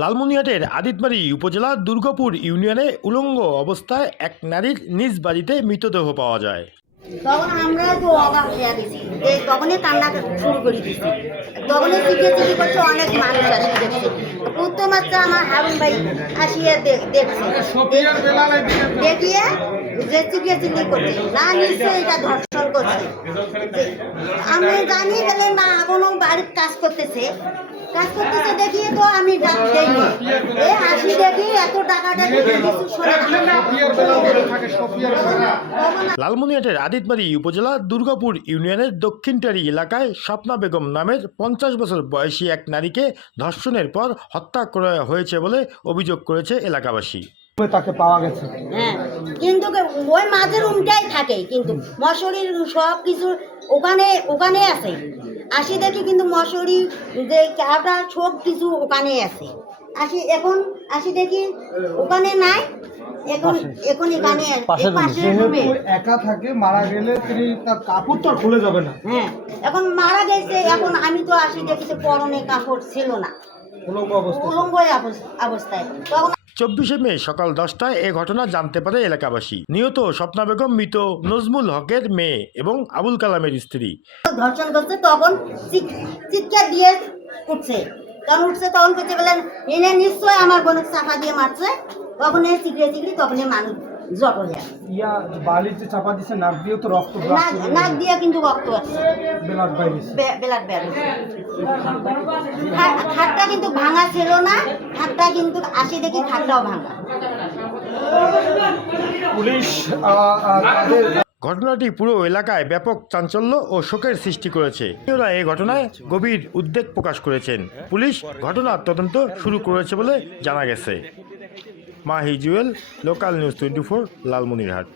লালমনিরহাটের আদিতবাড়ি উপজেলার দুর্গাপুর ইউনিয়নে উলঙ্গ অবস্থায় এক নারীর নিজ বাড়িতে মৃতদেহ পাওয়া যায়। তখন আমরা তো অবাক হয়ে গেছি, তখনই কান্না শুরু করে দিচ্ছি। তখনই চিঠি করছে, অনেক মানুষ আসি দেখছে। উত্তম বাচ্চা আমার হারুন ভাই আসিয়ে দেখছে, দেখিয়ে যে চিঠি করছে না, নিশ্চয়ই এটা ধর্ষণ করছে। আমি জানি গেলে না কোনো বাড়ির কাজ করতেছে দেখিয়ে তো আমি হাসি দেখি এত টাকাটা লালমনিরহাটের আদিতবাড়ি উপজেলার দুর্গাপুর ইউনিয়নের দক্ষিণটারি এলাকায় স্বপ্না বেগম নামের 50 বছর বয়সী এক নারীকে ধর্ষণের পর হত্যা করা হয়েছে বলে অভিযোগ করেছে এলাকাবাসী। তাকে পাওয়া গেছে, হ্যাঁ, কিন্তু ওই মাঝের রুমটাই থাকে, কিন্তু মশারির সব কিছু ওখানে আছে। আসি দেখি কিন্তু মশারি যে কাটা সব কিছু ওখানে আছে। আসি দেখি ওখানে নাই, এখন এখানে একা থাকে। মারা গেলে তিনি তার কাপড় তো খুলে যাবে না। হ্যাঁ, এখন মারা গেছে। এখন আমি তো আসি দেখি যে পরনে কাপড় ছিল না, উলঙ্গ অবস্থায়। তখন 24 মে সকাল 10টায় এ ঘটনা জানতে পারে এলাকাবাসী। নিহত স্বপ্না বেগম মৃত নজমুল হকের মেয়ে এবং আবুল কালামের স্ত্রী। ধর্ষণ করছে, তখন চিৎকার দিয়ে উঠছে। তখন করছে বলেন এনে নিশ্চয় আমার বোনকে চাপা দিয়ে মারছে। তখন চিকড়ে তখন মানুষ জট হয়ে যায়। বালিতে চাপা দিচ্ছে, নাক দিয়ে তো রক্ত, নাক দিয়ে কিন্তু রক্ত আছে, ব্লাড বেরিয়েছে। খাটটা কিন্তু ভাঙা ছিল না, খাটটা কিন্তু আসি দেখি খাটটাও ভাঙা। পুলিশ ঘটনাটি পুরো এলাকায় ব্যাপক চাঞ্চল্য ও শোকের সৃষ্টি করেছে। স্থানীয়রা এই ঘটনায় গভীর উদ্বেগ প্রকাশ করেছেন। পুলিশ ঘটনার তদন্ত শুরু করেছে বলে জানা গেছে। Mahi Jewel, local news 24, Lalmonirhat.